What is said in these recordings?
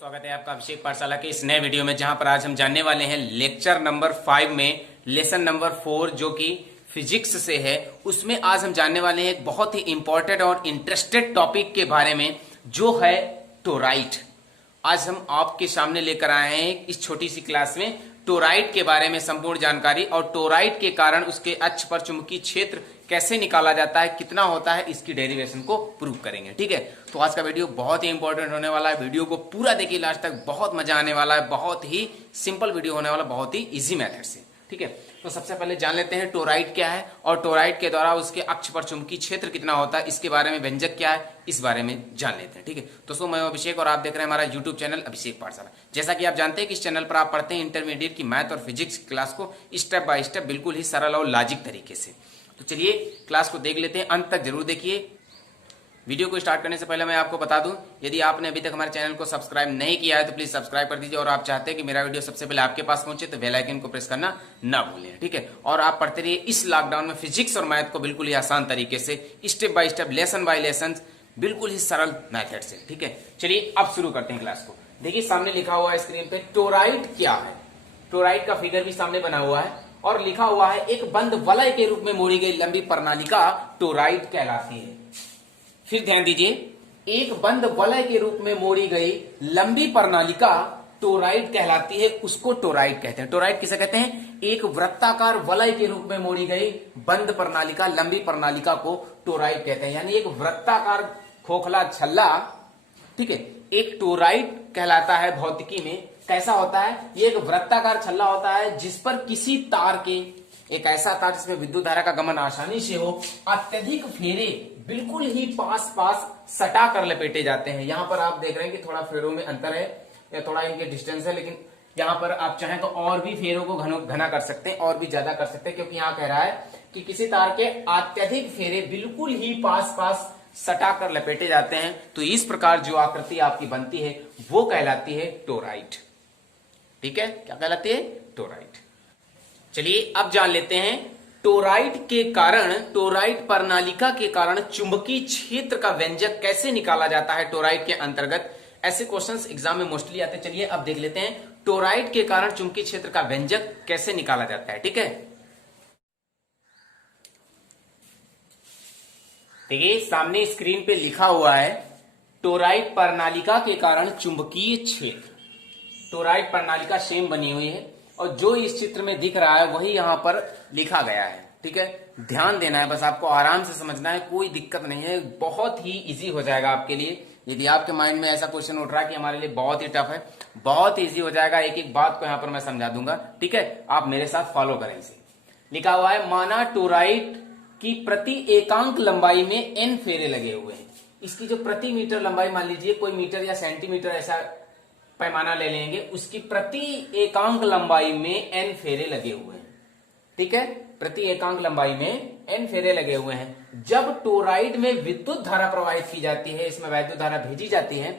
स्वागत है आपका अभिषेक पाठशाला के इस नए वीडियो में, जहां पर आज हम जानने वाले हैं लेक्चर नंबर 5 में लेसन नंबर 4 जो कि फिजिक्स से है। उसमें आज हम जानने वाले हैं एक बहुत ही इंपॉर्टेंट और इंटरेस्टेड टॉपिक के बारे में, जो है टोराइड। आज हम आपके सामने लेकर आए हैं इस छोटी सी क्लास में टोराइड के बारे में संपूर्ण जानकारी, और टोराइड के कारण उसके अक्ष पर चुंबकीय क्षेत्र कैसे निकाला जाता है, कितना होता है, इसकी डेरिवेशन को प्रूव करेंगे। ठीक है, तो आज का वीडियो बहुत ही इंपॉर्टेंट होने वाला है। वीडियो को पूरा देखिए लास्ट तक, बहुत मजा आने वाला है। बहुत ही सिंपल वीडियो होने वाला, बहुत ही इजी मेथड से। ठीक है, तो सबसे पहले जान लेते हैं टोराइड क्या है, और टोराइड के द्वारा उसके अक्ष पर चुंबकीय क्षेत्र कितना होता है, इसके बारे में व्यंजक क्या है, इस बारे में जान लेते हैं। ठीक है, दोस्तों मैं अभिषेक और आप देख रहे हैं हमारा यूट्यूब चैनल अभिषेक पाठशाला। जैसा कि आप जानते हैं कि इस चैनल पर आप पढ़ते हैं इंटरमीडिएट की मैथ और फिजिक्स क्लास को स्टेप बाय स्टेप, बिल्कुल ही सरल और लॉजिक तरीके से। तो चलिए क्लास को देख लेते हैं, अंत तक जरूर देखिए। वीडियो को स्टार्ट करने से पहले मैं आपको बता दूं, यदि आपने अभी तक हमारे चैनल को सब्सक्राइब नहीं किया है तो प्लीज सब्सक्राइब कर दीजिए, और आप चाहते हैं कि मेरा वीडियो सबसे पहले आपके पास पहुंचे तो बेल आइकन को प्रेस करना ना भूलें। ठीक है, और आप पढ़ते रहिए इस लॉकडाउन में फिजिक्स और मैथ को बिल्कुल ही आसान तरीके से, step by step, lesson bye lesson, बिल्कुल ही सरल मेथड से। ठीक है, चलिए अब शुरू करते हैं क्लास को। देखिए सामने लिखा हुआ है स्क्रीन पे टोराइड क्या है। टोराइड का फिगर भी सामने बना हुआ है और लिखा हुआ है एक बंद वलय के रूप में मोड़ी गई लंबी प्रणालिका टोराइड कहलाती है। फिर ध्यान दीजिए, एक बंद वलय के रूप में मोड़ी गई लंबी प्रणालिका टोराइड कहलाती है, उसको टोराइड कहते हैं। टोराइड किसे कहते हैं? एक वृत्ताकार वलय के रूप में मोड़ी गई बंद प्रणालिका, लंबी प्रणालिका को टोराइड कहते हैं। यानी एक वृत्ताकार खोखला छल्ला, ठीक है, एक टोराइड कहलाता है। भौतिकी में कैसा होता है? ये एक वृत्ताकार छल्ला होता है जिस पर किसी तार के, एक ऐसा तार जिसमें विद्युत धारा का गमन आसानी से हो, अत्यधिक फेरे बिल्कुल ही पास पास सटा कर लपेटे जाते हैं। यहां पर आप देख रहे हैं कि थोड़ा फेरों में अंतर है या थोड़ा इनके डिस्टेंस है, लेकिन यहां पर आप चाहें तो और भी फेरों को घना कर सकते हैं, और भी ज्यादा कर सकते हैं, क्योंकि यहां कह रहा है कि किसी तार के अत्यधिक फेरे बिल्कुल ही पास पास सटा कर लपेटे जाते हैं। तो इस प्रकार जो आकृति आपकी बनती है वो कहलाती है टोराइड। ठीक है, क्या कहलाती है? टोराइड। चलिए अब जान लेते हैं टोराइड के कारण, टोराइड प्रणालिका के कारण चुंबकीय क्षेत्र का व्यंजक कैसे निकाला जाता है टोराइड के अंतर्गत। ऐसे क्वेश्चंस एग्जाम में मोस्टली आते हैं। चलिए अब देख लेते हैं टोराइड के कारण चुंबकीय क्षेत्र का व्यंजक कैसे निकाला जाता है। ठीक है, देखिए सामने स्क्रीन पे लिखा हुआ है टोराइड प्रणालिका के कारण चुंबकीय क्षेत्र। टोराइड प्रणालिका सेम बनी हुई है और जो इस चित्र में दिख रहा है वही यहां पर लिखा गया है। ठीक है, ध्यान देना है, बस आपको आराम से समझना है, कोई दिक्कत नहीं है, बहुत ही इजी हो जाएगा आपके लिए। यदि आपके माइंड में ऐसा क्वेश्चन उठ रहा है कि हमारे लिए बहुत ही टफ है, बहुत इजी हो जाएगा। एक एक बात को यहां पर मैं समझा दूंगा। ठीक है, आप मेरे साथ फॉलो करें इसे। लिखा हुआ है माना टोराइड की प्रति एकांक लंबाई में n फेरे लगे हुए हैं। इसकी जो प्रति मीटर लंबाई, मान लीजिए कोई मीटर या सेंटीमीटर ऐसा पैमाना ले लेंगे, उसकी प्रति एकांक लंबाई में n फेरे लगे हुए हैं। ठीक है, प्रति एकांक लंबाई में n फेरे लगे हुए हैं। जब टोराइड में विद्युत धारा प्रवाहित की जाती है, इसमें विद्युत धारा भेजी जाती है,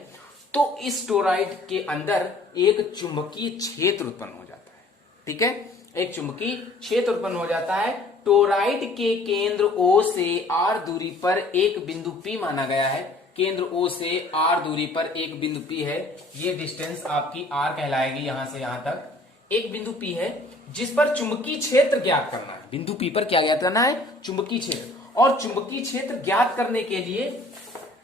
तो इस टोराइड के अंदर एक चुंबकीय क्षेत्र उत्पन्न हो जाता है। ठीक है, एक चुंबकीय क्षेत्र उत्पन्न हो जाता है। टोराइड के केंद्र O से R दूरी पर एक बिंदु P माना गया है। केंद्र O से R दूरी पर एक बिंदु P है। ये डिस्टेंस आपकी R कहलाएगी, यहां से यहां तक एक बिंदु P है जिस पर चुंबकीय क्षेत्र ज्ञात करना है। बिंदु P पर क्या ज्ञात करना है? चुंबकीय क्षेत्र। और चुंबकीय क्षेत्र ज्ञात करने के लिए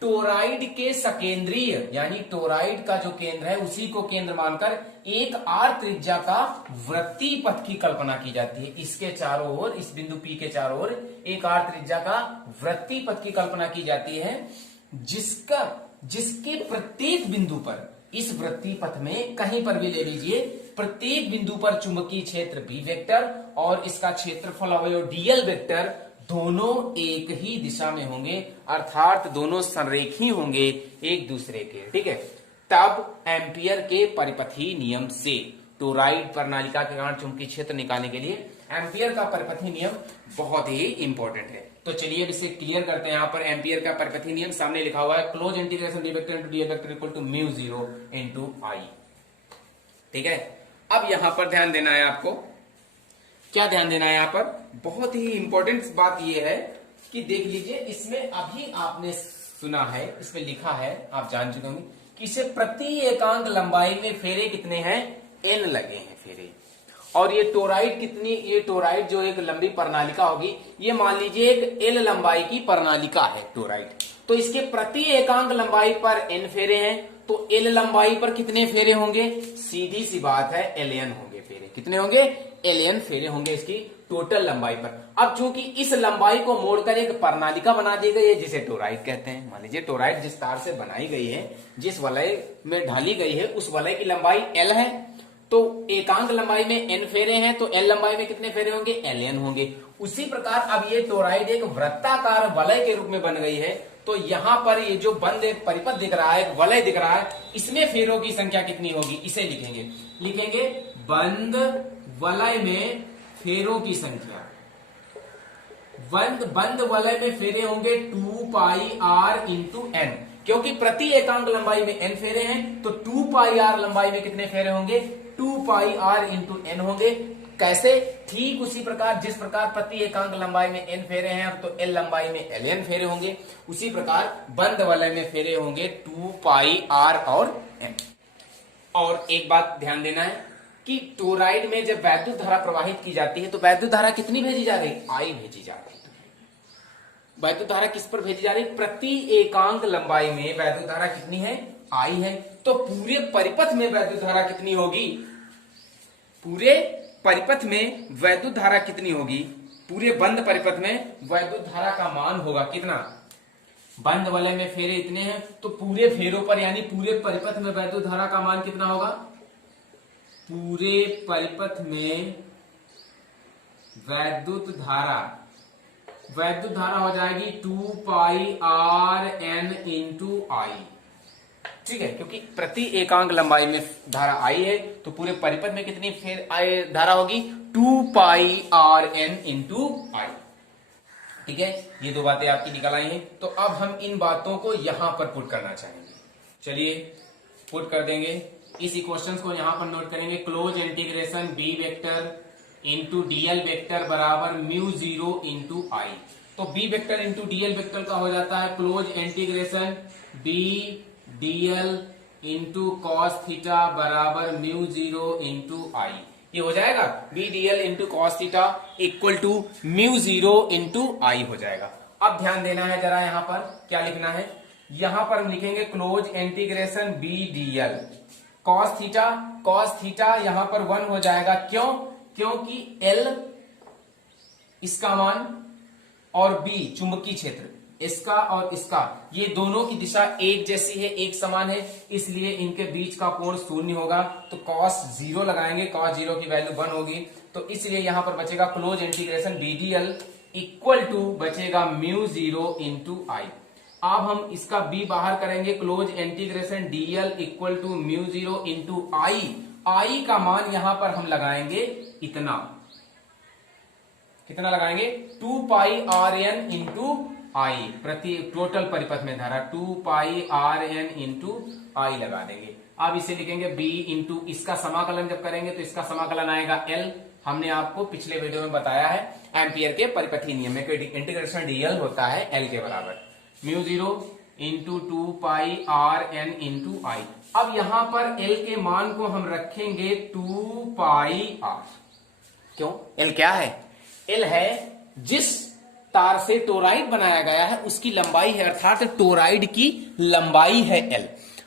टोराइड के सकेंद्रीय, यानी टोराइड का जो केंद्र है उसी को केंद्र मानकर एक R त्रिज्या का वृत्तीय पथ की कल्पना की जाती है। इसके चारों ओर, इस बिंदु P के चारों ओर एक R त्रिज्या का वृत्तीय पथ की कल्पना की जाती है, जिसके प्रत्येक बिंदु पर, इस वृत्तीय पथ में कहीं पर भी ले लीजिए, प्रत्येक बिंदु पर चुंबकीय क्षेत्र B वेक्टर और इसका क्षेत्रफल अवयव dl वेक्टर दोनों एक ही दिशा में होंगे, अर्थात दोनों संरेखी होंगे एक दूसरे के। ठीक है, तब एम्पियर के परिपथीय नियम से टोराइड प्रणालिका के कारण चुंबकीय क्षेत्र निकालने के लिए एम्पियर का परिपथीय नियम बहुत ही इंपॉर्टेंट है। तो चलिए अब इसे क्लियर करते हैं। यहां पर एम्पियर का परिपथीय नियम सामने लिखा हुआ है, close integration D vector into D vector equal to mu 0 into I. ठीक है, अब यहां पर ध्यान देना है आपको। क्या ध्यान देना है यहां पर? बहुत ही इंपॉर्टेंट बात यह है कि देख लीजिए, इसमें अभी आपने सुना है, इसमें लिखा है, आप जान चुके होंगे कि इसे प्रति एकांक लंबाई में फेरे कितने हैं, n लगे हैं फेरे। और ये टोराइड कितनी, ये टोराइड जो एक लंबी प्रणालिका होगी, ये मान लीजिए एक l लंबाई की प्रणालिका है टोराइड, तो इसके प्रति एकांक लंबाई पर n फेरे हैं, तो l लंबाई पर कितने फेरे होंगे, सीधी सी बात है ln होंगे फेरे, कितने होंगे, ln फेरे होंगे इसकी टोटल लंबाई पर। अब चूंकि इस लंबाई को मोड़कर एक प्रणालिका बना दी गई है जिसे टोराइड कहते हैं, मान लीजिए टोराइड जिस तार से बनाई गई है, जिस वलय में ढाली गई है, उस वलय की लंबाई l है, तो एकांक लंबाई में n फेरे हैं, तो l लंबाई में कितने फेरे होंगे, ln होंगे। उसी प्रकार अब ये टोराइड एक वृत्ताकार वलय के रूप में बन गई है, तो यहां पर ये जो बंद एक परिपथ दिख रहा है, एक वलय दिख रहा है, इसमें फेरों की संख्या कितनी होगी, इसे लिखेंगे बंद वलय में फेरों की संख्या। बंद वलय में फेरे होंगे 2 पाई r इंटू n, क्योंकि प्रति एकांक लंबाई में n फेरे हैं, तो 2 पाई r लंबाई में कितने फेरे होंगे, 2 पाई r इंटू n होंगे। कैसे, ठीक उसी प्रकार जिस प्रकार प्रति एकांक लंबाई में n फेरे हैं, तो l लंबाई में ln फेरे होंगे, उसी प्रकार बंद वलय में फेरे होंगे 2 पाई r और n। और एक बात ध्यान देना है कि टोराइड में जब वैद्युत धारा प्रवाहित की जाती है, तो वैद्युत धारा कितनी भेजी जा रही, I भेजी जा रही है। वैद्युत धारा किस पर भेजी जा रही है, प्रति एकांक लंबाई में वैद्युत धारा कितनी है, I है। तो पूरे परिपथ में वैद्युत धारा कितनी होगी, पूरे परिपथ में वैद्युत धारा कितनी होगी, पूरे बंद परिपथ में वैद्युत धारा का मान होगा कितना, बंद वलय में फेरे इतने हैं, तो पूरे फेरों पर यानी पूरे परिपथ में वैद्युत धारा का मान कितना होगा, पूरे परिपथ में वैद्युत धारा हो जाएगी 2 पाई r n इंटू आई। ठीक है, क्योंकि प्रति एकांक लंबाई में धारा I है, तो पूरे परिपथ में कितनी फेर धारा होगी, 2 पाई r n इंटू आई। ठीक है, ये दो बातें आपकी निकल आई हैं। तो अब हम इन बातों को यहां पर पुट करना चाहेंगे। चलिए पुट कर देंगे, इस इक्वेशंस को यहां पर नोट करेंगे। Close integration B vector into DL vector बराबर म्यू 0 इंटू आई। तो B vector into DL vector का हो जाता है close integration B DL into cos theta बराबर म्यू 0 इंटू आई। ये हो जाएगा B DL into cos theta equal to mu 0 into I हो जाएगा। अब ध्यान देना है जरा, यहां पर क्या लिखना है, यहां पर हम लिखेंगे close integration B DL cos theta यहां पर 1 हो जाएगा। क्यों, क्योंकि L इसका मान और B चुंबकीय क्षेत्र इसका और इसका, ये दोनों की दिशा एक जैसी है, एक समान है, इसलिए इनके बीच का कोण 0 होगा। तो cos 0 लगाएंगे, cos 0 की वैल्यू 1 होगी, तो इसलिए यहां पर बचेगा close integration BDL equal to बचेगा म्यू 0 इंटू आई। अब हम इसका B बाहर करेंगे, close integration DL equal to mu 0 into I का मान यहां पर हम लगाएंगे इतना, कितना लगाएंगे 2 पाई आर एन इंटू आई, प्रति टोटल परिपथ में धारा 2 पाई आर एन इंटू आई लगा देंगे। अब इसे लिखेंगे B इंटू इसका समाकलन जब करेंगे तो इसका समाकलन आएगा L। हमने आपको पिछले वीडियो में बताया है एम्पियर के परिपथीय नियम में इंटीग्रेशन DL होता है L के बराबर mu 0 into 2 pi R N into I. अब यहां पर L के मान को हम रखेंगे 2 पाई आर। क्यों, L क्या है, L है जिस तार से टोराइड बनाया गया है उसकी लंबाई है, अर्थात टोराइड की लंबाई है L।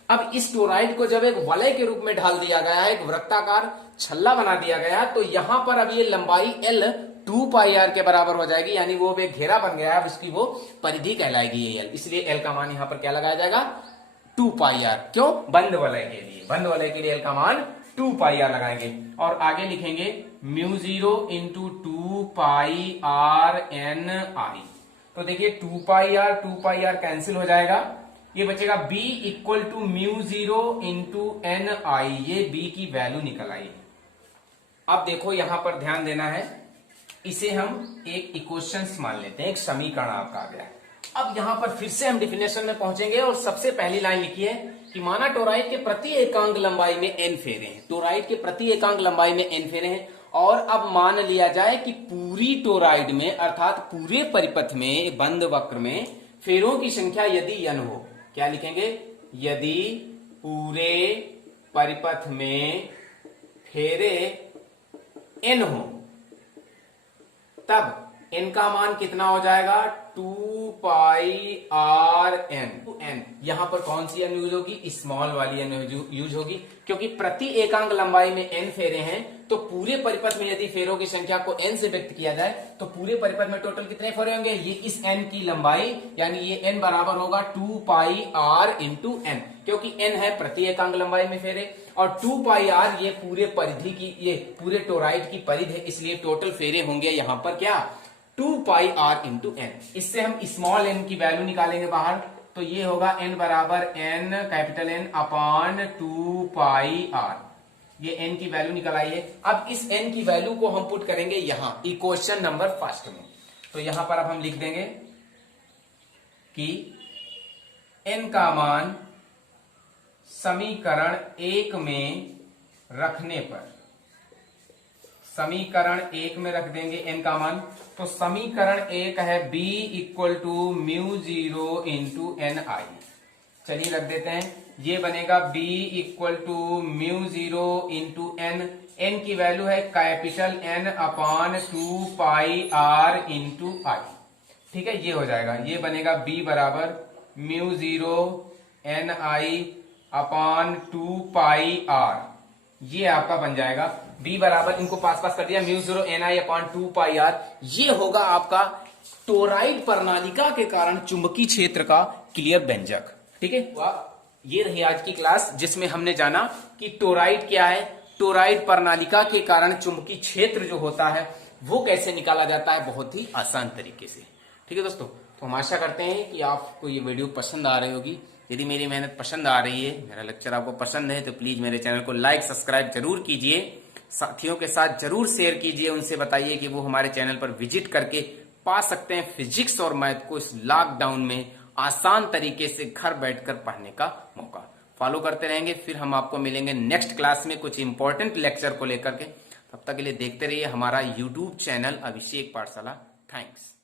अब इस टोराइड को जब एक वलय के रूप में ढाल दिया गया है, एक वृत्ताकार छल्ला बना दिया गया, तो यहां पर अब ये लंबाई L 2 पाई आर के बराबर हो जाएगी, यानी वो एक घेरा बन गया है, उसकी वो परिधि कहलाएगी ये L। इसलिए L का मान यहां पर क्या लगाया जाएगा 2 पाई आर। क्यों, बंद वलय के लिए, बंद वलय के लिए L का मान 2 पाई आर लगाएंगे। और आगे लिखेंगे mu 0 into 2 pi R N I. तो देखिए 2 पाई आर कैंसिल हो जाएगा, ये बचेगा B equal to mu 0 into N I, ये B की वैल्यू निकल आई। अब देखो यहां पर ध्यान देना है, इसे हम एक इक्वेशंस मान लेते हैं, एक समीकरण आपका आ गया है। अब यहां पर फिर से हम डिफिनेशन में पहुंचेंगे और सबसे पहली लाइन लिखी है कि माना टोराइड के प्रति एकांक लंबाई में n फेरे हैं, टोराइड के प्रति एकांक लंबाई में n फेरे हैं, और अब मान लिया जाए कि पूरी टोराइड में अर्थात पूरे परिपथ में बंद वक्र में फेरों की संख्या यदि n हो, क्या लिखेंगे, यदि पूरे परिपथ में फेरे n हो, तब n का मान कितना हो जाएगा 2πrn। यहां पर कौन सी n यूज होगी, स्मॉल वाली n यूज होगी, क्योंकि प्रति एकांक लंबाई में n फेरे हैं, तो पूरे परिपथ में यदि फेरों की संख्या को n से व्यक्त किया जाए तो पूरे परिपथ में टोटल कितने फेरे होंगे, ये इस n की लंबाई, यानी ये n बराबर होगा 2πr इंटू n, क्योंकि n है प्रति एकांक लंबाई में फेरे और 2πr ये पूरे परिधि की, ये पूरे टोराइड की परिधि है, इसलिए टोटल फेरे होंगे यहां पर क्या 2πr इंटू n। इससे हम स्मॉल n की वैल्यू निकालेंगे बाहर, तो ये होगा n बराबर n capital N upon 2πr, ये n की वैल्यू निकल आई है। अब इस n की वैल्यू को हम पुट करेंगे यहां इक्वेशन नंबर फर्स्ट में, तो यहां पर अब हम लिख देंगे कि n का मान समीकरण 1 में रखने पर, समीकरण 1 में रख देंगे n का मान, तो समीकरण 1 है b equal to μ0 into N आई। चलिए रख देते हैं, ये बनेगा b इक्वल टू μ0 इंटू एन, n की वैल्यू है capital N upon 2πr into I. ठीक है, ये हो जाएगा, ये बनेगा b बराबर μ0 एन आई अपॉन 2πr, ये आपका बन जाएगा b बराबर, इनको पास पास कर दिया, μ0 एन आई अपॉन 2πr। ये होगा आपका टोराइड प्रणालिका के कारण चुंबकीय क्षेत्र का क्लियर व्यंजक। ठीक है, ये रही आज की क्लास जिसमें हमने जाना कि टोराइड क्या है, टोराइड प्रणालिका के कारण चुंबकीय क्षेत्र जो होता है वो कैसे निकाला जाता है बहुत ही आसान तरीके से। ठीक है दोस्तों, तो हम आशा करते हैं कि आपको ये वीडियो पसंद आ रही होगी। यदि मेरी मेहनत पसंद आ रही है, मेरा लेक्चर आपको पसंद है, तो प्लीज मेरे चैनल को लाइक सब्सक्राइब जरूर कीजिए, साथियों के साथ जरूर शेयर कीजिए, उनसे बताइए कि वो हमारे चैनल पर विजिट करके पा सकते हैं फिजिक्स और मैथ को इस लॉकडाउन में आसान तरीके से घर बैठकर पढ़ने का मौका। फॉलो करते रहेंगे, फिर हम आपको मिलेंगे नेक्स्ट क्लास में कुछ इंपॉर्टेंट लेक्चर को लेकर के। तब तक के लिए देखते रहिए हमारा यूट्यूब चैनल अभिषेक पाठशाला। थैंक्स।